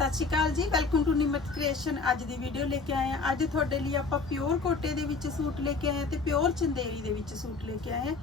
ਸਤਿ ਸ਼੍ਰੀ ਅਕਾਲ ਜੀ welcome to ਨਿਮਤ creation ਅੱਜ ਦੀ ਵੀਡੀਓ ਲੈ ਕੇ ਆਏ ਆ ਅੱਜ ਤੁਹਾਡੇ ਲਈ ਆਪਾਂ ਪਿਓਰ ਕੋਟੇ ਦੇ ਵਿੱਚ ਸੂਟ ਲੈ ਕੇ ਆਏ ਆ ਤੇ ਪਿਓਰ ਚੰਦੇਰੀ ਦੇ ਵਿੱਚ ਸੂਟ ਲੈ ਕੇ ਆਏ ਆ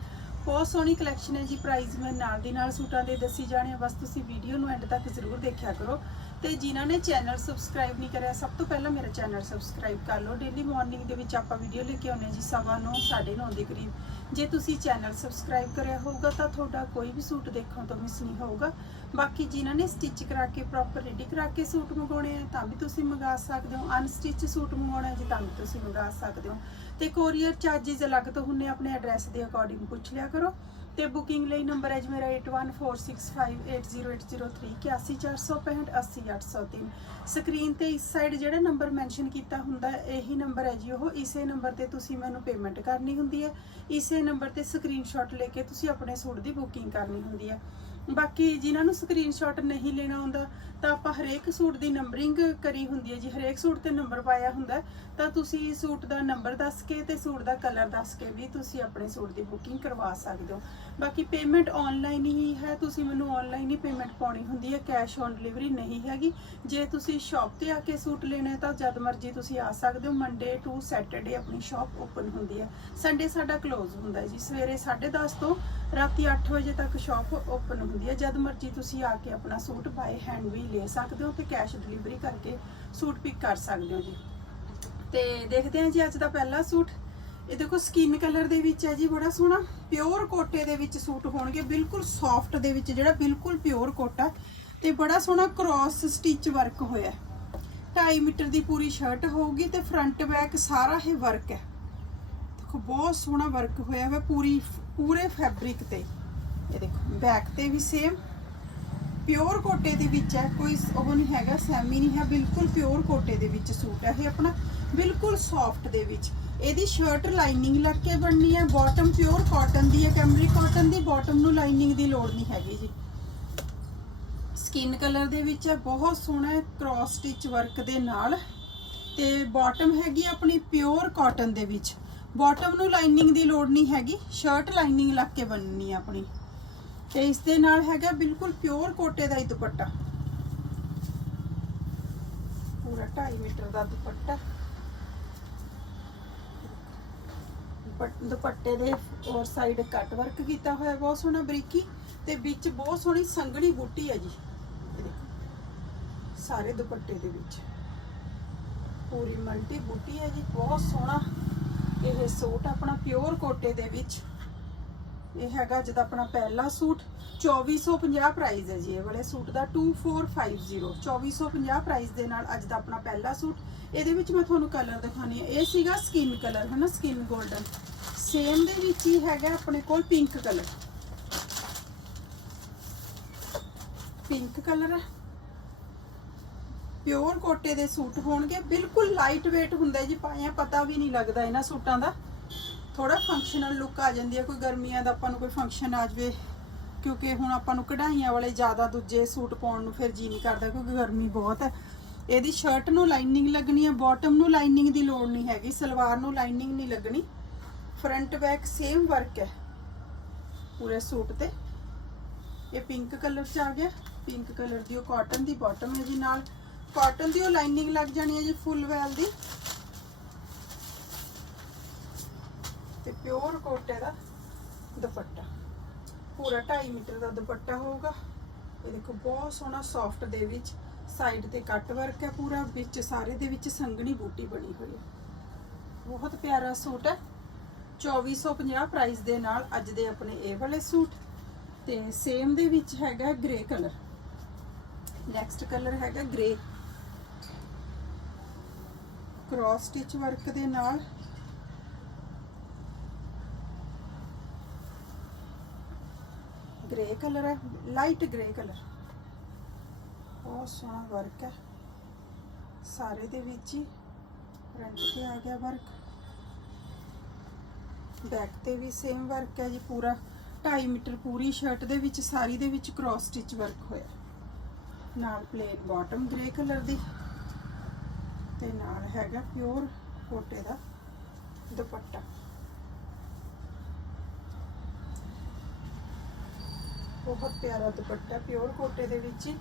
ਬਹੁਤ ਸੋਹਣੀ ਕਲੈਕਸ਼ਨ ਹੈ ਜੀ ਪ੍ਰਾਈਸ ਮੈਂ ਨਾਲ ਦੀ ਨਾਲ ਸੂਟਾਂ ਦੇ ਦੱਸੀ ਜਾਣੇ ਆ। ਬਸ ਤੁਸੀਂ ਵੀਡੀਓ ਨੂੰ ਐਂਡ ਤੱਕ ਜ਼ਰੂਰ ਦੇਖਿਆ ਕਰੋ। ਤੇ ਜਿਨ੍ਹਾਂ ਨੇ ਚੈਨਲ ਸਬਸਕ੍ਰਾਈਬ ਨਹੀਂ ਕਰਿਆ ਸਭ ਤੋਂ ਪਹਿਲਾਂ ਮੇਰਾ ਚੈਨਲ ਸਬਸਕ੍ਰਾਈਬ ਕਰ ਲਓ। ਡੇਲੀ ਮਾਰਨਿੰਗ ਦੇ ਵਿੱਚ ਆਪਾਂ ਵੀਡੀਓ ਲੈ ਕੇ ਆਉਂਦੇ ਹਾਂ ਜੀ ਸਵਾ ਨੌ, ਸਾਢੇ 9 ਦੇ ਕਰੀਬ। ਜੇ ਤੁਸੀਂ ਚੈਨਲ ਸਬਸਕ੍ਰਾਈਬ ਕਰਿਆ ਹੋਊਗਾ ਤਾਂ ਤੁਹਾਡਾ ਕੋਈ ਵੀ ਸੂਟ ਦੇਖਣ ਤੋਂ ਮਿਸ ਨਹੀਂ ਹੋਊਗਾ। ਬਾਕੀ ਜਿਨ੍ਹਾਂ ਨੇ ਸਟਿਚ ਕਰਾ ਕੇ ਪ੍ਰੋਪਰ ਰੈਡੀ ਕਰਾ ਕੇ ਸੂਟ ਮੰਗਾਉਣੇ ਆ ਤਾਂ ਵੀ ਤੁਸੀਂ ਮੰਗਾ ਸਕਦੇ ਹੋ। ਅਨਸਟਿਚ ਸੂਟ ਮੰਗਾਉਣਾ ਜੀ ਤਾਂ ਵੀ ਤੁਸੀਂ ਮੰਗਾ ਸਕਦੇ ਹੋ। ਤੇ ਕੋਰੀਅਰ ਚਾਰजेस ਅਲੱਗ ਤੋਂ ਹੁੰਨੇ ਆਪਣੇ ਐਡਰੈਸ ਦੇ ਅਕੋਰਡਿੰਗ ਪੁੱਛ ਲਿਆ ਕਰੋ। ਤੇ ਬੁਕਿੰਗ ਲਈ ਨੰਬਰ ਹੈ ਜੀ ਮੇਰਾ 8146580803 80465 ਸਕਰੀਨ ਤੇ ਇਸ ਸਾਈਡ ਜਿਹੜਾ ਨੰਬਰ ਮੈਂਸ਼ਨ ਕੀਤਾ ਹੁੰਦਾ ਇਹੀ ਨੰਬਰ ਹੈ ਜੀ ਉਹ। ਇਸੇ ਨੰਬਰ ਤੇ ਤੁਸੀਂ ਮੈਨੂੰ ਪੇਮੈਂਟ ਕਰਨੀ ਹੁੰਦੀ ਹੈ। ਇਸੇ ਨੰਬਰ ਤੇ ਸਕਰੀਨਸ਼ਾਟ ਲੈ ਕੇ ਤੁਸੀਂ ਆਪਣੇ ਸੂਟ ਦੀ ਬੁਕਿੰਗ ਕਰਨੀ ਹੁੰਦੀ ਹੈ। ਬਾਕੀ ਜਿਨ੍ਹਾਂ ਨੂੰ ਸਕਰੀਨਸ਼ਾਟ ਨਹੀਂ ਲੈਣਾ ਆਉਂਦਾ, ਤਾਂ ਆਪਾਂ ਹਰੇਕ ਸੂਟ ਦੀ ਨੰਬਰਿੰਗ ਕਰੀ ਹੁੰਦੀ ਹੈ ਜੀ। ਹਰੇਕ ਸੂਟ ਤੇ ਨੰਬਰ ਪਾਇਆ ਹੁੰਦਾ ਤਾਂ ਤੁਸੀਂ ਸੂਟ ਦਾ ਨੰਬਰ ਦੱਸ ਕੇ ਤੇ ਸੂਟ ਦਾ ਕਲਰ ਦੱਸ ਕੇ ਵੀ ਤੁਸੀਂ ਆਪਣੇ ਸੂਟ ਦੀ ਬੁਕਿੰਗ ਕਰਵਾ ਸਕਦੇ ਹੋ। ਬਾਕੀ ਪੇਮੈਂਟ ਆਨਲਾਈਨ ਹੀ ਹੈ, ਤੁਸੀਂ ਮੈਨੂੰ ਆਨਲਾਈਨ ਹੀ ਪੇਮੈਂਟ ਪਾਉਣੀ ਹੁੰਦੀ ਹੈ ਕੈਸ਼ ਔਨ ਡਿਲੀਵਰੀ ਨਹੀਂ ਹੈਗੀ। ਜੇ ਤੁਸੀਂ ਸ਼ਾਪ ਤੇ ਆ ਕੇ ਸੂਟ ਲੈਣਾ ਹੈ ਤਾਂ ਜਦ ਮਰਜ਼ੀ ਤੁਸੀਂ ਆ ਸਕਦੇ ਹੋ। ਮੰਡੇ ਟੂ ਸੈਟਰਡੇ ਆਪਣੀ ਸ਼ਾਪ ਓਪਨ ਹੁੰਦੀ ਹੈ। ਸੰਡੇ ਸਾਡਾ ਕਲੋਜ਼ ਹੁੰਦਾ ਜੀ। ਸਵੇਰੇ 10:30 ਤੋਂ ਰਾਤੀ 8 ਵਜੇ ਤੱਕ ਸ਼ਾਪ ਓਪਨ ਹੁੰਦੀ ਹੈ। ਜਦ ਮਰਜ਼ੀ ਤੁਸੀਂ ਆ ਕੇ ਆਪਣਾ ਸੂਟ ਬਾਏ ਹੈਂਡ ਵੀ ਲੈ ਸਕਦੇ ਹੋ ਤੇ ਕੈਸ਼ ਡਿਲੀਵਰੀ ਕਰਕੇ ਸੂਟ ਪਿਕ ਕਰ ਸਕਦੇ ਹੋ ਜੀ। ਤੇ ਦੇਖਦੇ ਹਾਂ ਜੀ ਅੱਜ ਦਾ ਪਹਿਲਾ ਸੂਟ। ਇਹ ਦੇਖੋ ਸਕਿਨ ਕਲਰ ਦੇ ਵਿੱਚ ਹੈ ਜੀ, ਬੜਾ ਸੋਹਣਾ। ਪਿਓਰ ਕੋਟੇ ਦੇ ਵਿੱਚ ਸੂਟ ਹੋਣਗੇ। ਬਿਲਕੁਲ ਸੌਫਟ ਦੇ ਵਿੱਚ ਜਿਹੜਾ ਬਿਲਕੁਲ ਪਿਓਰ ਕੋਟਾ। ਤੇ ਬੜਾ ਸੋਹਣਾ ਕ੍ਰਾਸ ਸਟਿਚ ਵਰਕ ਹੋਇਆ। 2.5 ਮੀਟਰ ਦੀ ਪੂਰੀ ਸ਼ਰਟ ਹੋਊਗੀ ਤੇ ਫਰੰਟ ਬੈਕ ਸਾਰਾ ਹੀ ਵਰਕ ਹੈ। ਦੇਖੋ ਬਹੁਤ ਸੋਹਣਾ ਵਰਕ ਹੋਇਆ ਹੋਇਆ ਪੂਰੀ, ਪੂਰੇ ਫੈਬਰਿਕ ਤੇ। ਇਹ ਦੇਖੋ ਬੈਕ ਤੇ ਵੀ ਸੇਮ ਪਿਓਰ ਕੋਟੇ ਦੇ ਵਿੱਚ ਹੈ, ਕੋਈ ਉਹ ਨਹੀਂ ਹੈਗਾ, ਸੈਮੀ ਨਹੀਂ ਹੈ, ਬਿਲਕੁਲ ਪਿਓਰ ਕੋਟੇ ਦੇ ਵਿੱਚ ਸੂਟ ਹੈ, ਇਹ ਆਪਣਾ ਬਿਲਕੁਲ ਸੌਫਟ ਦੇ ਵਿੱਚ। ਇਹਦੀ ਸ਼ਰਟ ਲਾਈਨਿੰਗ ਲੱਗ ਕੇ ਬਣਨੀ ਹੈ ਬਾਟਮ ਪਿਓਰ ਕਾਟਨ ਦੀ ਹੈ ਕੈਮਰੀ ਕਾਟਨ ਦੀ ਬਾਟਮ ਨੂੰ ਲਾਈਨਿੰਗ ਦੀ ਲੋੜ ਨਹੀਂ ਹੈਗੀ ਜੀ। ਸਕਿਨ ਕਲਰ ਦੇ ਵਿੱਚ ਹੈ, ਬਹੁਤ ਸੋਹਣਾ ਹੈ ਕ੍ਰਾਸ ਸਟਿਚ ਵਰਕ ਦੇ ਨਾਲ। ਤੇ ਬਾਟਮ ਹੈਗੀ ਆਪਣੀ ਪਿਓਰ ਕਾਟਨ ਦੇ ਵਿੱਚ। ਬਾਟਮ ਨੂੰ ਲਾਈਨਿੰਗ ਦੀ ਲੋੜ ਨਹੀਂ ਹੈਗੀ ਸ਼ਰਟ ਲਾਈਨਿੰਗ ਲੱਗ ਕੇ ਬਣਨੀ ਹੈ ਆਪਣੀ। ਤੇ ਇਸ ਦੇ ਨਾਲ ਹੈਗਾ ਬਿਲਕੁਲ ਪਿਓਰ ਕੋਟੇ ਦਾ ਹੀ ਦੁਪੱਟਾ। ਪੂਰਾ 2.5 ਮੀਟਰ ਦਾ ਦੁਪੱਟਾ। ਦੁਪੱਟੇ ਦੇ ਔਰ ਸਾਈਡ ਕੱਟ ਵਰਕ ਕੀਤਾ ਹੋਇਆ, ਬਹੁਤ ਸੋਹਣਾ ਬਰੀਕੀ ਤੇ ਵਿੱਚ ਬਹੁਤ ਸੋਹਣੀ ਸੰਘਣੀ ਬੂਟੀ ਹੈ ਜੀ। ਸਾਰੇ ਦੁਪੱਟੇ ਦੇ ਵਿੱਚ। ਪੂਰੀ ਮਲਟੀ ਬੂਟੀ ਹੈ ਜੀ, ਬਹੁਤ ਸੋਹਣਾ। ਇਹ ਸੂਟ ਆਪਣਾ ਪਿਓਰ ਕੋਟੇ ਦੇ ਵਿੱਚ ਇਹ ਹੈਗਾ ਜਿਹਦਾ ਆਪਣਾ ਪਹਿਲਾ ਸੂਟ। 2450 ਪ੍ਰਾਈਸ ਹੈ ਜੀ ਇਹ ਵਾਲੇ ਸੂਟ ਦਾ 2450 2450 ਪ੍ਰਾਈਸ ਦੇ ਨਾਲ ਅੱਜ ਦਾ ਆਪਣਾ ਪਹਿਲਾ ਸੂਟ। ਇਹਦੇ ਵਿੱਚ ਮੈਂ ਤੁਹਾਨੂੰ ਕਲਰ ਦਿਖਾਣੀ ਹੈ। ਇਹ ਸੀਗਾ ਸਕਿਨ ਕਲਰ ਹੈ ਨਾ ਸਕਿਨ 골ਡਨ ਸੇਮ ਦੇ ਵਿੱਚ ਹੀ ਹੈਗਾ ਆਪਣੇ ਕੋਲ ਪਿੰਕ ਕਲਰ ਪਿੰਕ ਕਲਰ ਹੈ। ਪਿਓਰ ਕੋਟੇ ਦੇ ਸੂਟ ਹੋਣਗੇ। ਬਿਲਕੁਲ ਲਾਈਟ weight ਹੁੰਦਾ ਜੀ। ਪਾਇਆ ਪਤਾ ਵੀ ਨਹੀਂ ਲੱਗਦਾ ਇਹਨਾਂ ਸੂਟਾਂ ਦਾ। ਥੋੜਾ ਫੰਕਸ਼ਨਲ ਲੁੱਕ ਆ ਜਾਂਦੀ ਹੈ। ਕੋਈ ਗਰਮੀਆਂ ਦਾ ਆਪਾਂ ਨੂੰ ਕੋਈ ਫੰਕਸ਼ਨ ਆ ਜਾਵੇ, ਕਿਉਂਕਿ ਹੁਣ ਆਪਾਂ ਨੂੰ ਕਢਾਈਆਂ ਵਾਲੇ ਜ਼ਿਆਦਾ ਦੂਜੇ ਸੂਟ ਪਾਉਣ ਨੂੰ ਫਿਰ ਜੀ ਨਹੀਂ ਕਰਦਾ, ਕਿਉਂਕਿ ਗਰਮੀ ਬਹੁਤ ਹੈ। ਇਹਦੀ ਸ਼ਰਟ ਨੂੰ ਲਾਈਨਿੰਗ ਲੱਗਣੀ ਹੈ ਬਾਟਮ ਨੂੰ ਲਾਈਨਿੰਗ ਦੀ ਲੋੜ ਨਹੀਂ ਹੈਗੀ, ਸਲਵਾਰ ਨੂੰ ਲਾਈਨਿੰਗ ਨਹੀਂ ਲੱਗਣੀ। ਫਰੰਟ ਬੈਕ ਸੇਮ ਵਰਕ ਹੈ ਪੂਰੇ ਸੂਟ ਤੇ। ਇਹ ਪਿੰਕ ਕਲਰ ਚ ਆ ਗਿਆ। ਪਿੰਕ ਕਲਰ ਦੀ ਉਹ ਕਾਟਨ ਦੀ ਬਾਟਮ ਹੈ ਜੀ ਨਾਲ। ਕਾਟਨ ਦੀ ਉਹ ਲਾਈਨਿੰਗ ਲੱਗ ਜਾਣੀ ਹੈ ਜੀ ਫੁੱਲ ਵੈਲ ਦੀ। ਤੇ ਪਿਓਰ ਕੋਟੇ ਦਾ ਦੁਪੱਟਾ। ਪੂਰਾ 2.5 ਮੀਟਰ ਦਾ ਦੁਪੱਟਾ ਹੋਊਗਾ। ਇਹ ਦੇਖੋ, ਬਹੁਤ ਸੋਹਣਾ ਸੌਫਟ ਦੇ ਵਿੱਚ ਸਾਈਡ ਤੇ ਕੱਟ ਵਰਕ ਹੈ ਪੂਰਾ, ਵਿੱਚ ਸਾਰੇ ਦੇ ਵਿੱਚ ਸੰਘਣੀ ਬੂਟੀ ਬਣੀ ਹੋਈ ਹੈ। ਬਹੁਤ ਪਿਆਰਾ ਸੂਟ ਹੈ। 2450 ਪ੍ਰਾਈਸ ਦੇ ਨਾਲ ਅੱਜ ਦੇ ਆਪਣੇ ਇਹ ਵਾਲੇ ਸੂਟ। ਤੇ ਸੇਮ ਦੇ ਵਿੱਚ ਹੈਗਾ ਗ੍ਰੇ ਕਲਰ ਨੈਕਸਟ ਕਲਰ ਹੈਗਾ ਗ੍ਰੇ ਕ੍ਰਾਸ ਸਟਿਚ ਵਰਕ ਦੇ ਨਾਲ ਗ੍ਰੇ ਕਲਰ ਹੈ ਲਾਈਟ ਗ੍ਰੇ ਕਲਰ ਬਹੁਤ ਸੋਹਣਾ ਵਰਕ ਹੈ। ਸਾਰੇ ਦੇ ਵਿੱਚ ਹੀ ਫਰੰਟ ਤੇ ਆ ਗਿਆ ਵਰਕ ਬੈਕ ਤੇ ਵੀ ਸੇਮ ਵਰਕ ਹੈ ਜੀ ਪੂਰਾ। 2.5 ਮੀਟਰ ਪੂਰੀ ਸ਼ਰਟ ਦੇ ਵਿੱਚ, ਸਾਰੀ ਦੇ ਵਿੱਚ ਕ੍ਰਾਸ ਸਟਿਚ ਵਰਕ ਹੋਇਆ। ਨਾਲ ਪਲੇਨ ਬਾਟਮ ਗ੍ਰੇ ਕਲਰ ਦੀ। ਤੇ ਨਾਲ ਹੈਗਾ ਪਿਓਰ ਕੋਟੇ ਦਾ ਦੁਪੱਟਾ। ਬਹੁਤ ਪਿਆਰਾ ਦੁਪੱਟਾ, ਪਿਓਰ ਕੋਟੇ ਦੇ ਵਿੱਚ ਹੀ।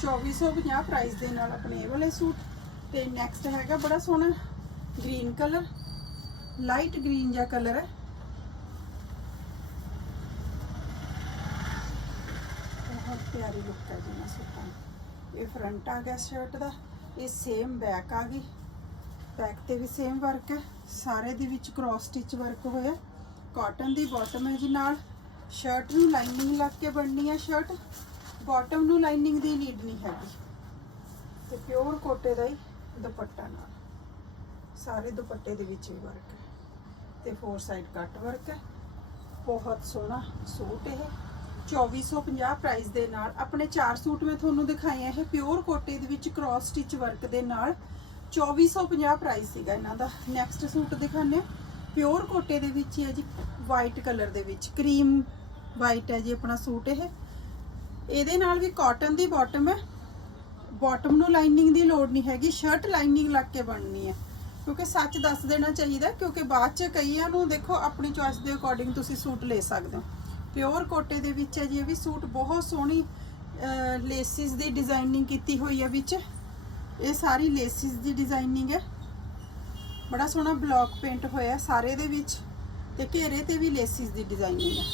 2450 ਪ੍ਰਾਈਸ ਦੇ ਨਾਲ ਆਪਣੇ ਇਹ ਵਾਲੇ ਸੂਟ। ਤੇ ਨੈਕਸਟ ਹੈਗਾ ਬੜਾ ਸੋਹਣਾ ਗ੍ਰੀਨ ਕਲਰ ਲਾਈਟ ਗ੍ਰੀਨ ਜਿਹਾ ਕਲਰ ਹੈ। ਬਹੁਤ ਪਿਆਰੀ ਲੁੱਕ ਹੈ ਜੀ ਇਹਨਾਂ ਸੂਟਾਂ ਇਹ ਫਰੰਟ ਆ ਗਿਆ ਸ਼ਰਟ ਦਾ, ਇਹ ਸੇਮ ਬੈਕ ਆ ਗਈ। ਬੈਕ ਤੇ ਵੀ ਸੇਮ ਵਰਕ ਹੈ। ਸਾਰੇ ਦੇ ਵਿੱਚ ਕ੍ਰਾਸ ਸਟਿਚ ਵਰਕ ਹੋਇਆ। ਕਾਟਨ ਦੀ ਬਾਟਮ ਹੈ ਜੀ ਨਾਲ। ਸ਼ਰਟ ਨੂੰ ਲਾਈਨਿੰਗ ਲੱਗ ਕੇ ਬਣਨੀ ਹੈ ਸ਼ਰਟ ਬਾਟਮ ਨੂੰ ਲਾਈਨਿੰਗ ਦੀ ਨੀਡ ਨਹੀਂ ਹੈਗੀ। ਤੇ ਪਿਓਰ ਕੋਟੇ ਦਾ ਹੀ ਦੁਪੱਟਾ ਨਾਲ। ਸਾਰੇ ਦੁਪੱਟੇ ਦੇ ਵਿੱਚ ਵੀ ਵਰਕ ਹੈ। ਤੇ ਫੋਰ ਸਾਈਡ ਕੱਟ ਵਰਕ ਹੈ। ਬਹੁਤ ਸੋਹਣਾ ਸੂਟ ਇਹ। 2450 ਪ੍ਰਾਈਸ ਦੇ ਨਾਲ। ਆਪਣੇ ਚਾਰ ਸੂਟ ਮੈਂ ਤੁਹਾਨੂੰ ਦਿਖਾਏ ਆ। ਇਹ ਪਿਓਰ ਕੋਟੇ ਦੇ ਵਿੱਚ ਕ੍ਰਾਸ ਸਟਿਚ ਵਰਕ ਦੇ ਨਾਲ। 2450 ਪ੍ਰਾਈਸ ਸੀਗਾ ਇਹਨਾਂ ਦਾ। ਨੈਕਸਟ ਸੂਟ ਦਿਖਾਣੇ ਆ ਪਿਓਰ ਕੋਟੇ ਦੇ ਵਿੱਚ ਹੀ ਹੈ ਜੀ ਵਾਈਟ ਕਲਰ ਦੇ ਵਿੱਚ। ਕਰੀਮ ਵਾਈਟ ਹੈ ਜੀ ਆਪਣਾ ਸੂਟ ਇਹ। ਇਹਦੇ ਨਾਲ ਵੀ ਕਾਟਨ ਦੀ ਬਾਟਮ ਹੈ। ਬਾਟਮ ਨੂੰ ਲਾਈਨਿੰਗ ਦੀ ਲੋੜ ਨਹੀਂ ਹੈਗੀ ਸ਼ਰਟ ਲਾਈਨਿੰਗ ਲੱਗ ਕੇ ਬਣਨੀ ਹੈ। ਕਿਉਂਕਿ ਸੱਚ ਦੱਸ ਦੇਣਾ ਚਾਹੀਦਾ, ਕਿਉਂਕਿ ਬਾਅਦ ਚ ਕਈਆਂ ਨੂੰ ਦੇਖੋ, ਆਪਣੀ ਚੋਇਸ ਦੇ ਅਕੋਰਡਿੰਗ ਤੁਸੀਂ ਸੂਟ ਲੈ ਸਕਦੇ ਹੋ। ਪਿਓਰ ਕੋਟੇ ਦੇ ਵਿੱਚ ਹੈ ਜੀ, ਇਹ ਵੀ ਸੂਟ ਬਹੁਤ ਸੋਹਣੀ ਲੇਸਿਸ ਦੀ ਡਿਜ਼ਾਈਨਿੰਗ ਕੀਤੀ ਹੋਈ ਹੈ ਵਿੱਚ। ਇਹ ਸਾਰੀ ਲੇਸਿਸ ਦੀ ਡਿਜ਼ਾਈਨਿੰਗ ਹੈ। ਬੜਾ ਸੋਹਣਾ ਬਲੌਕ ਪੇਂਟ ਹੋਇਆ ਸਾਰੇ ਦੇ ਵਿੱਚ ਤੇ ਘੇਰੇ ਤੇ ਵੀ ਲੇਸਿਸ ਦੀ ਡਿਜ਼ਾਈਨਿੰਗ ਹੈ।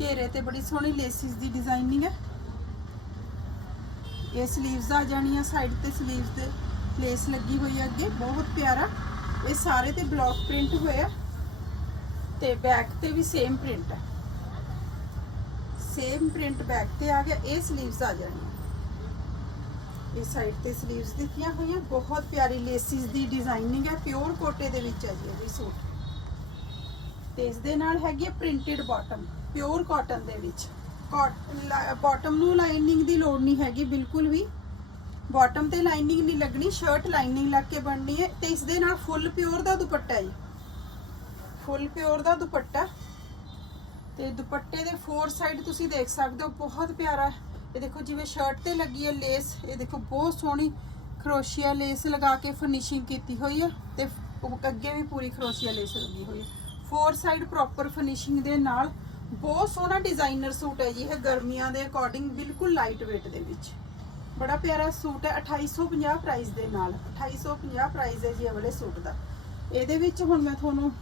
ਘੇਰੇ ਤੇ ਬੜੀ ਸੋਹਣੀ ਲੇਸਿਸ ਦੀ ਡਿਜ਼ਾਈਨਿੰਗ ਹੈ। ਇਹ ਸਲੀਵਸ ਆ ਜਾਣੀਆਂ ਸਾਈਡ ਤੇ ਸਲੀਵਸ ਤੇ। ਲੇਸ ਲੱਗੀ ਹੋਈ ਹੈ ਅੱਗੇ, ਬਹੁਤ ਪਿਆਰਾ। ਇਹ ਸਾਰੇ ਤੇ ਬਲੌਕ ਪ੍ਰਿੰਟ ਹੋਇਆ ਤੇ ਬੈਕ ਤੇ ਵੀ ਸੇਮ ਪ੍ਰਿੰਟ ਹੈ। ਸੇਮ ਪ੍ਰਿੰਟ ਬੈਕ ਤੇ ਆ ਗਿਆ, ਇਹ ਸਲੀਵਸ ਆ ਜਾਣੀਆਂ। ਇਹ ਸਾਈਡ ਤੇ ਸਲੀਵਸ ਦਿੱਤੀਆਂ ਹੋਈਆਂ। ਬਹੁਤ ਪਿਆਰੀ ਲੇਸਿਸ ਦੀ ਡਿਜ਼ਾਈਨਿੰਗ ਹੈ। ਪਿਓਰ ਕੋਟੇ ਦੇ ਵਿੱਚ ਹੈ ਜੀ ਇਹ ਵੀ ਸੂਟ। ਤੇ ਇਸ ਦੇ ਨਾਲ ਹੈਗੀ ਹੈ ਪ੍ਰਿੰਟਡ ਬਾਟਮ ਪਿਓਰ ਕਾਟਨ ਦੇ ਵਿੱਚ। ਬਾਟਮ ਨੂੰ ਲਾਈਨਿੰਗ ਦੀ ਲੋੜ ਨਹੀਂ ਹੈਗੀ, ਬਿਲਕੁਲ ਵੀ। ਬਾਟਮ ਤੇ ਲਾਈਨਿੰਗ ਨਹੀਂ ਲੱਗਣੀ ਸ਼ਰਟ ਲਾਈਨਿੰਗ ਲੱਗ ਕੇ ਬਣਨੀ ਹੈ। ਤੇ ਇਸ ਦੇ ਨਾਲ ਫੁੱਲ ਪਿਓਰ ਦਾ ਦੁਪੱਟਾ ਹੈ ਜੀ। ਫੁੱਲ ਪਿਓਰ ਦਾ ਦੁਪੱਟਾ। ਤੇ ਦੁਪੱਟੇ ਦੇ ਫੋਰ ਸਾਈਡ ਤੁਸੀਂ ਦੇਖ ਸਕਦੇ ਹੋ। ਬਹੁਤ ਪਿਆਰਾ ਹੈ। ਇਹ ਦੇਖੋ ਜਿਵੇਂ ਸ਼ਰਟ ਤੇ ਲੱਗੀ ਹੈ ਲੇਸ ਇਹ ਦੇਖੋ ਬਹੁਤ ਸੋਹਣੀ ਖਰੋਸ਼ੀਆ ਲੇਸ ਲਗਾ ਕੇ ਫਿਨਿਸ਼ਿੰਗ ਕੀਤੀ ਹੋਈ ਹੈ ਤੇ ਅੱਗੇ ਵੀ ਪੂਰੀ ਖਰੋਸ਼ੀਆ ਲੇਸ ਲੱਗੀ ਹੋਈ ਹੈ। ਫੋਰ ਸਾਈਡ ਪ੍ਰੋਪਰ ਫਿਨਿਸ਼ਿੰਗ ਦੇ ਨਾਲ ਬਹੁਤ ਸੋਹਣਾ ਡਿਜ਼ਾਈਨਰ ਸੂਟ ਹੈ ਜੀ, ਇਹ ਗਰਮੀਆਂ ਦੇ ਅਕੋਰਡਿੰਗ ਬਿਲਕੁਲ ਲਾਈਟ weight ਦੇ ਵਿੱਚ। ਬੜਾ ਪਿਆਰਾ ਸੂਟ ਹੈ 2850 ਪ੍ਰਾਈਸ ਦੇ ਨਾਲ 2850 ਪ੍ਰਾਈਸ ਹੈ ਜੀ ਇਹ ਵਾਲੇ ਸੂਟ ਦਾ। ਇਹਦੇ ਵਿੱਚ ਹੁਣ ਮੈਂ ਤੁਹਾਨੂੰ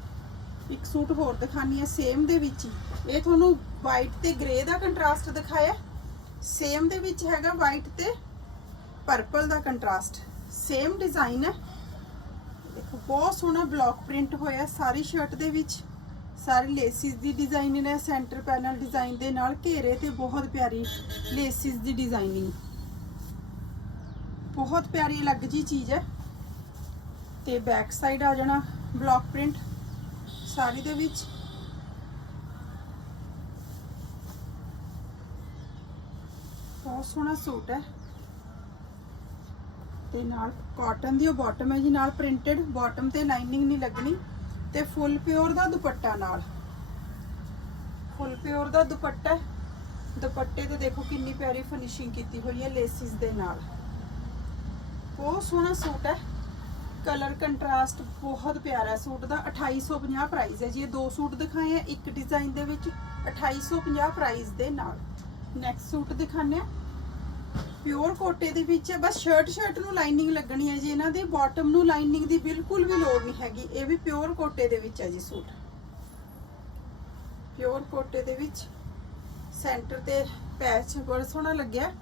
ਇੱਕ ਸੂਟ ਹੋਰ ਦਿਖਾਨੀ ਹੈ ਸੇਮ ਦੇ ਵਿੱਚ ਹੀ। ਇਹ ਤੁਹਾਨੂੰ ਵਾਈਟ ਤੇ ਗ੍ਰੇ ਦਾ ਕੰਟਰਾਸਟ ਦਿਖਾਇਆ। ਸੇਮ ਦੇ ਵਿੱਚ ਹੈਗਾ ਵਾਈਟ ਤੇ ਪਰਪਲ ਦਾ ਕੰਟਰਾਸਟ ਸੇਮ ਡਿਜ਼ਾਈਨ ਹੈ। ਦੇਖੋ, ਬਹੁਤ ਸੋਹਣਾ ਬਲੌਕ ਪ੍ਰਿੰਟ ਹੋਇਆ ਸਾਰੀ ਸ਼ਰਟ ਦੇ ਵਿੱਚ। ਸਾਰੇ ਲੇਸਿਸ ਦੀ ਡਿਜ਼ਾਈਨ ਹੈ ਸੈਂਟਰ ਪੈਨਲ ਡਿਜ਼ਾਈਨ ਦੇ ਨਾਲ ਘੇਰੇ ਤੇ ਬਹੁਤ ਪਿਆਰੀ ਲੇਸਿਸ ਦੀ ਡਿਜ਼ਾਈਨਿੰਗ ਬਹੁਤ ਪਿਆਰੀ ਅਲੱਗ ਜੀ ਚੀਜ਼ ਹੈ। ਤੇ ਬੈਕ ਸਾਈਡ ਆ ਜਾਣਾ ਬਲੌਕ ਪ੍ਰਿੰਟ ਸਾਰੀ ਦੇ ਵਿੱਚ ਬਹੁਤ ਸੋਹਣਾ ਸੂਟ ਹੈ। ਤੇ ਨਾਲ ਕਾਟਨ ਦੀ ਉਹ ਬਾਟਮ ਹੈ ਜੀ, ਨਾਲ ਪ੍ਰਿੰਟਡ ਬਾਟਮ ਤੇ ਲਾਈਨਿੰਗ ਨਹੀਂ ਲੱਗਣੀ ਤੇ ਫੁੱਲ ਪਿਓਰ ਦਾ ਦੁਪੱਟਾ ਨਾਲ। ਫੁੱਲ ਪਿਓਰ ਦਾ ਦੁਪੱਟਾ ਦੁਪੱਟੇ ਤੇ ਦੇਖੋ ਕਿੰਨੀ ਪਿਆਰੀ ਫਿਨਿਸ਼ਿੰਗ ਕੀਤੀ ਹੋਈ ਹੈ ਲੇਸਿਸ ਦੇ ਨਾਲ। ਬਹੁਤ ਸੋਹਣਾ ਸੂਟ ਹੈ। ਕਲਰ ਕੰਟਰਾਸਟ ਬਹੁਤ ਪਿਆਰਾ ਸੂਟ ਦਾ। 2850 ਪ੍ਰਾਈਸ ਹੈ ਜੀ। ਇਹ ਦੋ ਸੂਟ ਦਿਖਾਏ ਆ, ਇੱਕ ਡਿਜ਼ਾਈਨ ਦੇ ਵਿੱਚ 2850 ਪ੍ਰਾਈਸ ਦੇ ਨਾਲ। ਨੈਕਸਟ ਸੂਟ ਦਿਖਾਣੇ ਆ ਪਿਓਰ ਕੋਟੇ ਦੇ ਵਿੱਚ ਹੈ। ਬਸ ਸ਼ਰਟ ਸ਼ਰਟ ਨੂੰ ਲਾਈਨਿੰਗ ਲੱਗਣੀ ਹੈ ਜੀ। ਇਹਨਾਂ ਦੇ ਬਾਟਮ ਨੂੰ ਲਾਈਨਿੰਗ ਦੀ ਬਿਲਕੁਲ ਵੀ ਲੋੜ ਨਹੀਂ ਹੈਗੀ। ਇਹ ਵੀ ਪਿਓਰ ਕੋਟੇ ਦੇ ਵਿੱਚ ਹੈ ਜੀ ਸੂਟ। ਪਿਓਰ ਕੋਟੇ ਦੇ ਵਿੱਚ ਸੈਂਟਰ ਤੇ ਪੈਚ ਬੜਾ ਸੋਹਣਾ ਲੱਗਿਆ।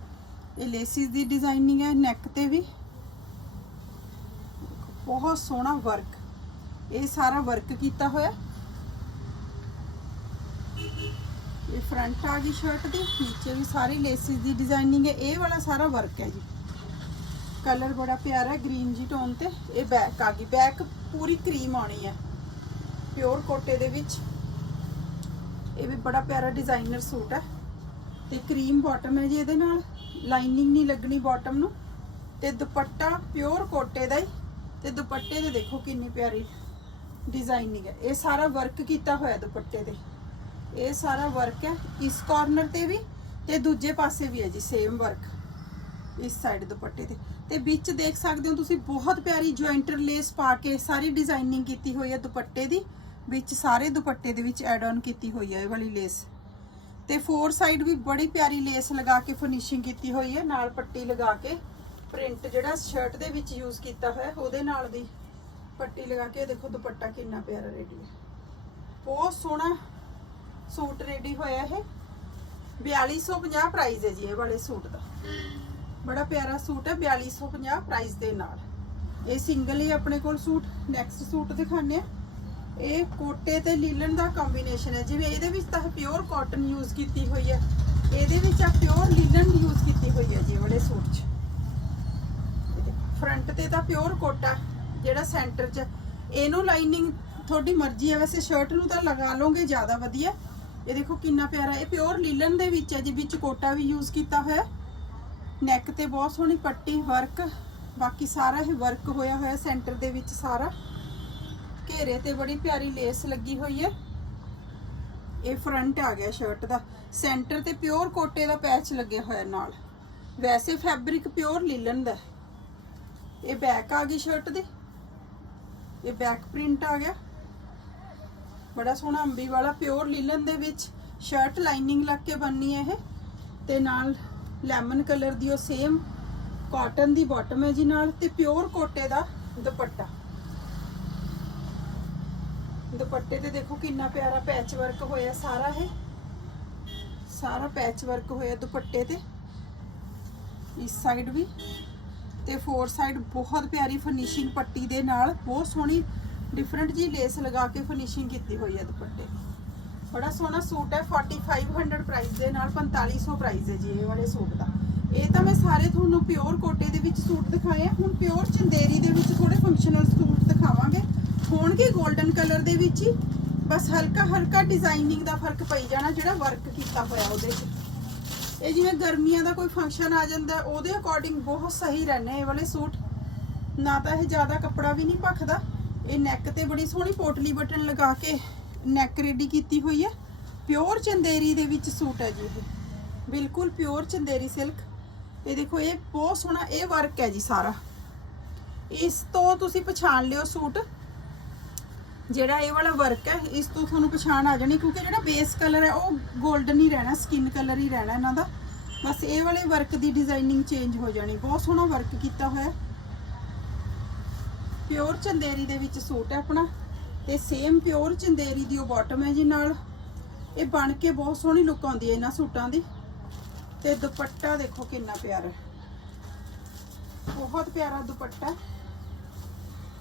ਇਹ ਲੇਸਿਸ ਦੀ ਡਿਜ਼ਾਈਨਿੰਗ ਹੈ ਨੈਕ ਤੇ ਵੀ। ਬਹੁਤ ਸੋਹਣਾ ਵਰਕ ਇਹ ਸਾਰਾ ਵਰਕ ਕੀਤਾ ਹੋਇਆ। ਇਹ ਫਰੰਟ ਆ ਗਈ ਸ਼ਰਟ ਦੀ, ਨੀਚੇ ਵੀ ਸਾਰੀ ਲੇਸਿਸ ਦੀ ਡਿਜ਼ਾਈਨਿੰਗ ਹੈ। ਇਹ ਵਾਲਾ ਸਾਰਾ ਵਰਕ ਹੈ ਜੀ। ਕਲਰ ਬੜਾ ਪਿਆਰਾ ਹੈ ਗ੍ਰੀਨ ਜੀ ਟੋਨ ਤੇ। ਇਹ ਬੈਕ ਆ ਗਈ। ਬੈਕ ਪੂਰੀ ਕਰੀਮ ਆਉਣੀ ਹੈ। ਪਿਓਰ ਕੋਟੇ ਦੇ ਵਿੱਚ। ਇਹ ਵੀ ਬੜਾ ਪਿਆਰਾ ਡਿਜ਼ਾਈਨਰ ਸੂਟ ਹੈ। ਤੇ ਕਰੀਮ ਬਾਟਮ ਹੈ ਜੀ ਇਹਦੇ ਨਾਲ। ਲਾਈਨਿੰਗ ਨਹੀਂ ਲੱਗਣੀ ਬਾਟਮ ਨੂੰ। ਤੇ ਦੁਪੱਟਾ ਪਿਓਰ ਕੋਟੇ ਦਾ ਹੀ। ਤੇ ਦੁਪੱਟੇ ਦੇ ਦੇਖੋ ਕਿੰਨੀ ਪਿਆਰੀ ਡਿਜ਼ਾਈਨਿੰਗ ਹੈ। ਇਹ ਸਾਰਾ ਵਰਕ ਕੀਤਾ ਹੋਇਆ ਦੁਪੱਟੇ ਤੇ। ਇਹ ਸਾਰਾ ਵਰਕ ਹੈ, ਇਸ ਕਾਰਨਰ ਤੇ ਵੀ ਤੇ ਦੂਜੇ ਪਾਸੇ ਵੀ ਹੈ ਜੀ ਸੇਮ ਵਰਕ ਇਸ ਸਾਈਡ ਦੁਪੱਟੇ ਤੇ। ਤੇ ਵਿੱਚ ਦੇਖ ਸਕਦੇ ਹੋ ਤੁਸੀਂ, ਬਹੁਤ ਪਿਆਰੀ ਜੁਆਇੰਟਰ ਲੇਸ ਪਾ ਕੇ ਸਾਰੀ ਡਿਜ਼ਾਈਨਿੰਗ ਕੀਤੀ ਹੋਈ ਹੈ ਦੁਪੱਟੇ ਦੀ। ਵਿੱਚ ਸਾਰੇ ਦੁਪੱਟੇ ਦੇ ਵਿੱਚ ਐਡ ਆਨ ਕੀਤੀ ਹੋਈ ਹੈ ਇਹ ਵਾਲੀ ਲੇਸ ਤੇ ਫੋਰ ਸਾਈਡ ਵੀ ਬੜੀ ਪਿਆਰੀ ਲੇਸ ਲਗਾ ਕੇ ਫਿਨਿਸ਼ਿੰਗ ਕੀਤੀ ਹੋਈ ਹੈ, ਨਾਲ ਪੱਟੀ ਲਗਾ ਕੇ ਪ੍ਰਿੰਟ ਜਿਹੜਾ ਸ਼ਰਟ ਦੇ ਵਿੱਚ ਯੂਜ਼ ਕੀਤਾ ਹੋਇਆ, ਉਹਦੇ ਨਾਲ ਦੀ ਪੱਟੀ ਲਗਾ ਕੇ, ਇਹ ਦੇਖੋ ਦੁਪੱਟਾ ਕਿੰਨਾ ਪਿਆਰਾ ਰੈਡੀ ਹੈ। ਬਹੁਤ ਸੋਹਣਾ ਸੂਟ ਰੈਡੀ ਹੋਇਆ ਇਹ। 4250 ਪ੍ਰਾਈਸ ਹੈ ਜੀ ਇਹ ਵਾਲੇ ਸੂਟ ਦਾ। ਬੜਾ ਪਿਆਰਾ ਸੂਟ ਹੈ 4250 ਪ੍ਰਾਈਸ ਦੇ ਨਾਲ। ਇਹ ਸਿੰਗਲ ਹੀ ਆਪਣੇ ਕੋਲ ਸੂਟ ਨੈਕਸਟ ਸੂਟ ਦਿਖਾਣੇ ਆ ਇਹ ਕੋਟੇ ਤੇ ਲੀਲਨ ਦਾ ਕੰਬੀਨੇਸ਼ਨ ਹੈ। ਜਿਵੇਂ ਇਹਦੇ ਵਿੱਚ ਤਾਂ ਪਿਓਰ ਕਾਟਨ ਯੂਜ਼ ਕੀਤੀ ਹੋਈ ਹੈ। ਇਹਦੇ ਵਿੱਚ ਆ ਪਿਓਰ ਲੀਲਨ ਯੂਜ਼ ਕੀਤੀ ਹੋਈ ਹੈ ਜੀ ਇਹ ਵਾਲੇ ਸੂਟ 'ਚ। ਫਰੰਟ ਤੇ ਤਾਂ ਪਿਓਰ ਕੋਟਾ, ਜਿਹੜਾ ਸੈਂਟਰ 'ਚ ਇਹਨੂੰ ਲਾਈਨਿੰਗ ਤੁਹਾਡੀ ਮਰਜ਼ੀ ਹੈ। ਵੈਸੇ ਸ਼ਰਟ ਨੂੰ ਤਾਂ ਲਗਾ ਲਓਗੇ, ਜ਼ਿਆਦਾ ਵਧੀਆ। ਇਹ ਦੇਖੋ ਕਿੰਨਾ ਪਿਆਰਾ, ਇਹ ਪਿਓਰ ਲੀਲਨ ਦੇ ਵਿੱਚ ਹੈ ਜੀ, ਵਿੱਚ ਕੋਟਾ ਵੀ ਯੂਜ਼ ਕੀਤਾ ਹੋਇਆ। ਨੈਕ ਤੇ ਬਹੁਤ ਸੋਹਣੀ ਪੱਟੀ ਵਰਕ ਬਾਕੀ ਸਾਰਾ ਇਹ ਵਰਕ ਹੋਇਆ ਹੋਇਆ ਸੈਂਟਰ ਦੇ ਵਿੱਚ ਸਾਰਾ। ਘੇਰੇ ਤੇ ਬੜੀ ਪਿਆਰੀ ਲੇਸ ਲੱਗੀ ਹੋਈ ਹੈ। ਇਹ ਫਰੰਟ ਆ ਗਿਆ ਸ਼ਰਟ ਦਾ। ਸੈਂਟਰ ਤੇ ਪਿਓਰ ਕੋਟੇ ਦਾ ਪੈਚ ਲੱਗਿਆ ਹੋਇਆ ਨਾਲ। ਵੈਸੇ ਫੈਬਰਿਕ ਪਿਓਰ ਲੀਲਨ ਦਾ ਇਹ ਬੈਕ ਆ ਗਈ ਸ਼ਰਟ ਦੀ। ਇਹ ਬੈਕ ਪ੍ਰਿੰਟ ਆ ਗਿਆ। ਬੜਾ ਸੋਹਣਾ ਅੰਬੀ ਵਾਲਾ ਪਿਓਰ ਲੀਲਨ ਦੇ ਵਿੱਚ ਸ਼ਰਟ ਲਾਈਨਿੰਗ ਲੱਗ ਕੇ ਬੰਨੀ ਹੈ ਇਹ। ਤੇ ਨਾਲ ਲੈਮਨ ਕਲਰ ਦੀ ਉਹ ਸੇਮ ਕਾਟਨ ਦੀ ਬਾਟਮ ਹੈ ਜੀ ਨਾਲ, ਤੇ ਪਿਓਰ ਕੋਟੇ ਦਾ ਦੁਪੱਟਾ। ਦੁਪੱਟੇ ਤੇ ਦੇਖੋ ਕਿੰਨਾ ਪਿਆਰਾ ਪੈਚ ਵਰਕ ਹੋਇਆ ਸਾਰਾ ਇਹ। ਸਾਰਾ ਪੈਚ ਵਰਕ ਹੋਇਆ ਦੁਪੱਟੇ ਤੇ। ਇਸ ਸਾਈਡ ਵੀ। ਤੇ ਫੋਰ ਸਾਈਡ ਬਹੁਤ ਪਿਆਰੀ ਫਿਨਿਸ਼ਿੰਗ ਪੱਟੀ ਦੇ ਨਾਲ, ਬਹੁਤ ਸੋਹਣੀ ਡਿਫਰੈਂਟ ਜੀ ਲੇਸ ਲਗਾ ਕੇ ਫਿਨਿਸ਼ਿੰਗ ਕੀਤੀ ਹੋਈ ਹੈ ਦੁਪੱਟੇ। ਬੜਾ ਸੋਹਣਾ ਸੂਟ ਹੈ 4500 ਪ੍ਰਾਈਸ ਦੇ ਨਾਲ 4500 ਪ੍ਰਾਈਸ ਹੈ ਜੀ ਇਹ ਵਾਲੇ ਸੂਟ ਦਾ। ਇਹ ਤਾਂ ਮੈਂ ਸਾਰੇ ਤੁਹਾਨੂੰ ਪਿਓਰ ਕੋਟੇ ਦੇ ਵਿੱਚ ਸੂਟ ਦਿਖਾਏ ਆ। ਹੁਣ ਪਿਓਰ ਚੰਦੇਰੀ ਦੇ ਵਿੱਚ ਥੋੜੇ ਫੰਕਸ਼ਨਲ ਸੂਟ ਦਿਖਾਵਾਂਗੇ। ਹੋਣਗੇ 골ਡਨ ਕਲਰ ਦੇ ਵਿੱਚ ਹੀ। ਬਸ ਹਲਕਾ ਹਲਕਾ ਡਿਜ਼ਾਈਨਿੰਗ ਦਾ ਫ਼ਰਕ ਪਈ ਜਾਣਾ ਜਿਹੜਾ ਵਰਕ ਕੀਤਾ ਹੋਇਆ ਉਹਦੇ 'ਚ। ਇਹ ਜਿਵੇਂ ਗਰਮੀਆਂ ਦਾ ਕੋਈ ਫੰਕਸ਼ਨ ਆ ਜਾਂਦਾ, ਉਹਦੇ ਅਕੋਰਡਿੰਗ ਬਹੁਤ ਸਹੀ ਰਹਿੰਦੇ ਇਹ ਵਾਲੇ ਸੂਟ। ਨਾ ਤਾਂ ਇਹ ਜ਼ਿਆਦਾ ਕੱਪੜਾ ਵੀ ਨਹੀਂ ਭਖਦਾ ਇਹ ਨੈਕ ਤੇ ਬੜੀ ਸੋਹਣੀ ਪੋਟਲੀ ਬਟਨ ਲਗਾ ਕੇ ਨੈਕ ਰੈਡੀ ਕੀਤੀ ਹੋਈ ਹੈ। ਪਿਓਰ ਚੰਦੇਰੀ ਦੇ ਵਿੱਚ ਸੂਟ ਹੈ ਜੀ ਇਹ। ਬਿਲਕੁਲ ਪਿਓਰ ਚੰਦੇਰੀ ਸਿਲਕ ਇਹ ਦੇਖੋ, ਇਹ ਬਹੁਤ ਸੋਹਣਾ ਇਹ ਵਰਕ ਹੈ ਜੀ ਸਾਰਾ। ਇਸ ਤੋਂ ਤੁਸੀਂ ਪਛਾਣ ਲਿਓ ਸੂਟ। ਜਿਹੜਾ ਇਹ ਵਾਲਾ ਵਰਕ ਹੈ, ਇਸ ਤੋਂ ਤੁਹਾਨੂੰ ਪਛਾਣ ਆ ਜਾਣੀ, ਕਿਉਂਕਿ ਜਿਹੜਾ ਬੇਸ ਕਲਰ ਹੈ, ਉਹ 골ਡਨ ਹੀ ਰਹਿਣਾ ਸਕਿਨ ਕਲਰ ਹੀ ਰਹਿਣਾ ਇਹਨਾਂ ਦਾ। ਬਸ ਇਹ ਵਾਲੇ ਵਰਕ ਦੀ ਡਿਜ਼ਾਈਨਿੰਗ ਚੇਂਜ ਹੋ ਜਾਣੀ। ਬਹੁਤ ਸੋਹਣਾ ਵਰਕ ਕੀਤਾ ਹੋਇਆ ਪਿਓਰ ਚੰਦੇਰੀ ਦੇ ਵਿੱਚ ਸੂਟ ਹੈ ਆਪਣਾ ਤੇ ਸੇਮ ਪਿਓਰ ਚੰਦੇਰੀ ਦੀ ਉਹ ਬਾਟਮ ਹੈ ਜੀ ਨਾਲ। ਇਹ ਬਣ ਕੇ ਬਹੁਤ ਸੋਹਣੀ ਲੁੱਕ ਆਉਂਦੀ ਹੈ ਇਹਨਾਂ ਸੂਟਾਂ ਦੀ। ਤੇ ਦੁਪੱਟਾ ਦੇਖੋ ਕਿੰਨਾ ਪਿਆਰਾ ਬਹੁਤ ਪਿਆਰਾ ਦੁਪੱਟਾ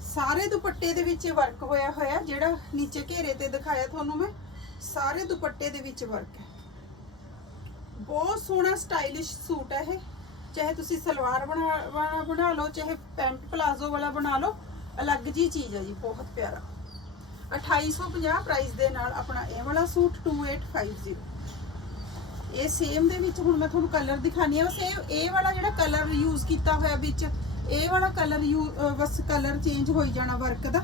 ਸਾਰੇ ਦੁਪੱਟੇ ਦੇ ਵਿੱਚ ਵਰਕ ਹੋਇਆ ਹੋਇਆ ਜਿਹੜਾ ਨੀਚੇ ਘੇਰੇ ਤੇ ਦਿਖਾਇਆ ਤੁਹਾਨੂੰ ਮੈਂ, ਸਾਰੇ ਦੁਪੱਟੇ ਦੇ ਵਿੱਚ ਵਰਕ ਹੈ। ਬਹੁਤ ਸੋਹਣਾ ਸਟਾਈਲਿਸ਼ ਸੂਟ ਹੈ ਇਹ। ਚਾਹੇ ਤੁਸੀਂ ਸਲਵਾਰ ਬਣਾ, ਬਣਾ- ਬਣਾ ਲਓ, ਚਾਹੇ ਪੈਂਟ ਪਲਾਜ਼ੋ ਵਾਲਾ ਬਣਾ ਲਓ ਅਲੱਗ ਜੀ ਚੀਜ਼ ਹੈ ਜੀ, ਬਹੁਤ ਪਿਆਰਾ। 2850 ਪ੍ਰਾਈਸ ਦੇ ਨਾਲ ਆਪਣਾ ਇਹ ਵਾਲਾ ਸੂਟ 2850 ਇਹ ਸੇਮ ਦੇ ਵਿੱਚ ਹੁਣ ਮੈਂ ਤੁਹਾਨੂੰ ਕਲਰ ਦਿਖਾਣੀ ਆ, ਬਸ ਇਹ ਇਹ ਵਾਲਾ ਜਿਹੜਾ ਕਲਰ ਯੂਜ਼ ਕੀਤਾ ਹੋਇਆ ਵਿੱਚ, ਇਹ ਵਾਲਾ ਕਲਰ ਯੂ ਬਸ ਕਲਰ ਚੇਂਜ ਹੋਈ ਜਾਣਾ ਵਰਕ ਦਾ।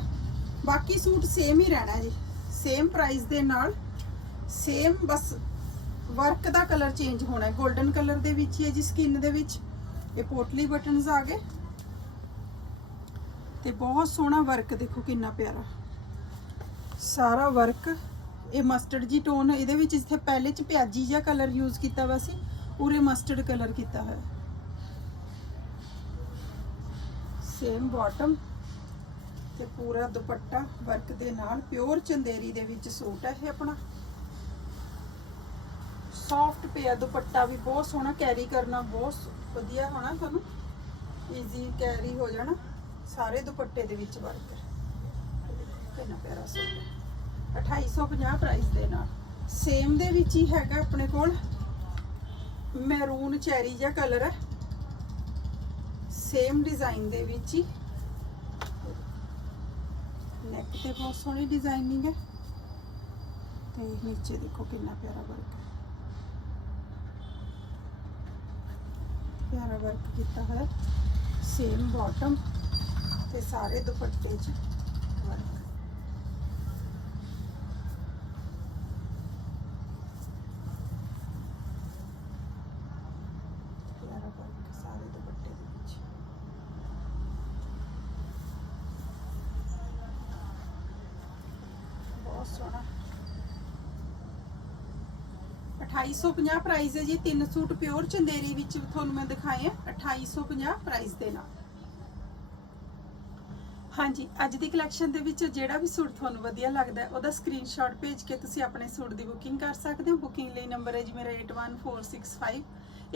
ਬਾਕੀ ਸੂਟ ਸੇਮ ਹੀ ਰਹਿਣਾ ਜੀ। ਸੇਮ ਪ੍ਰਾਈਸ ਦੇ ਨਾਲ ਸੇਮ ਬਸ ਵਰਕ ਦਾ ਕਲਰ ਚੇਂਜ ਹੋਣਾ ਹੈ। 골ਡਨ ਕਲਰ ਦੇ ਵਿੱਚ ਹੀ ਹੈ ਜੀ ਸਕਿਨ ਦੇ ਵਿੱਚ। ਇਹ ਪੋਟਲੀ ਬਟਨਸ ਆ ਗਏ। ਤੇ ਬਹੁਤ ਸੋਹਣਾ ਵਰਕ ਦੇਖੋ ਕਿੰਨਾ ਪਿਆਰਾ। ਸਾਰਾ ਵਰਕ, ਇਹ ਮਸਟਰਡ ਜੀ ਟੋਨ ਇਹਦੇ ਵਿੱਚ ਜਿੱਥੇ ਪਹਿਲੇ ਚ ਪਿਆਜੀ ਜਿਹਾ ਕਲਰ ਯੂਜ਼ ਕੀਤਾ ਵਾ ਸੀ, ਉਰੇ ਮਸਟਰਡ ਕਲਰ ਕੀਤਾ ਹੋਇਆ। ਸੇਮ ਬਾਟਮ ਤੇ ਪੂਰਾ ਦੁਪੱਟਾ ਵਰਕ ਦੇ ਨਾਲ ਪਿਓਰ ਚੰਦੇਰੀ ਦੇ ਵਿੱਚ ਸੂਟ ਹੈ ਇਹ ਆਪਣਾ। ਸੌਫਟ ਪਿਆ ਦੁਪੱਟਾ ਵੀ ਬਹੁਤ ਸੋਹਣਾ ਕੈਰੀ ਕਰਨਾ, ਬਹੁਤ ਵਧੀਆ ਹੋਣਾ ਤੁਹਾਨੂੰ। ਈਜ਼ੀ ਕੈਰੀ ਹੋ ਜਾਣਾ। ਸਾਰੇ ਦੁਪੱਟੇ ਦੇ ਵਿੱਚ ਵਰਕ ਹੈ ਕਿੰਨਾ ਪਿਆਰਾ ਸੂਟ ਹੈ। 2850 ਪ੍ਰਾਈਸ ਦੇ ਨਾਲ। ਸੇਮ ਦੇ ਵਿੱਚ ਹੀ ਹੈਗਾ ਆਪਣੇ ਕੋਲ। ਮੈਰੂਨ ਚੈਰੀ ਜਿਹਾ ਕਲਰ ਹੈ। ਸੇਮ ਡਿਜ਼ਾਈਨ ਦੇ ਵਿੱਚ ਹੀ। ਨੈਕ ਤੇ ਬਹੁਤ ਸੋਹਣੀ ਡਿਜ਼ਾਈਨਿੰਗ ਹੈ। ਤੇ ਨੀਚੇ ਦੇਖੋ ਕਿੰਨਾ ਪਿਆਰਾ ਵਰਕ ਹੈ। ਪਿਆਰਾ ਵਰਕ ਕੀਤਾ ਹੋਇਆ। ਸੇਮ ਬਾਟਮ ਤੇ ਸਾਰੇ ਦੁਪੱਟੇ 'ਚ ਵਰਕ ਪਿਆਰਾ ਵਰਕ ਸਾਰੇ ਦੁਪੱਟੇ ਦੇ ਵਿੱਚ ਬਹੁਤ ਸੋਹਣਾ 2850 ਪ੍ਰਾਈਸ ਹੈ ਜੀ ਤਿੰਨ ਸੂਟ ਪਿਓਰ ਚੰਦੇਰੀ ਵਿੱਚ ਤੁਹਾਨੂੰ ਮੈਂ ਦਿਖਾਏ ਆ 2850 ਪ੍ਰਾਈਸ ਦੇ ਨਾਲ ਹਾਂਜੀ, ਅੱਜ ਦੀ ਕਲੈਕਸ਼ਨ ਦੇ ਵਿੱਚ ਜਿਹੜਾ ਵੀ ਸੂਟ ਤੁਹਾਨੂੰ ਵਧੀਆ ਲੱਗਦਾ ਉਹਦਾ ਸਕਰੀਨਸ਼ਾਟ ਭੇਜ ਕੇ ਤੁਸੀਂ ਆਪਣੇ ਸੂਟ ਦੀ ਬੁਕਿੰਗ ਕਰ ਸਕਦੇ ਹੋ। ਬੁਕਿੰਗ ਲਈ ਨੰਬਰ ਹੈ ਜੀ ਮੇਰਾ 81465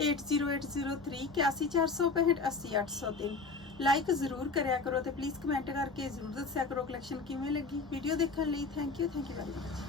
80803 81465 80803 ਲਾਈਕ ਜ਼ਰੂਰ ਕਰਿਆ ਕਰੋ ਤੇ ਪਲੀਜ਼ ਕਮੈਂਟ ਕਰਕੇ ਜ਼ਰੂਰ ਦੱਸਿਆ ਕਰੋ ਕਲੈਕਸ਼ਨ ਕਿਵੇਂ ਲੱਗੀ। ਵੀਡੀਓ ਦੇਖਣ ਲਈ thank you thank you very much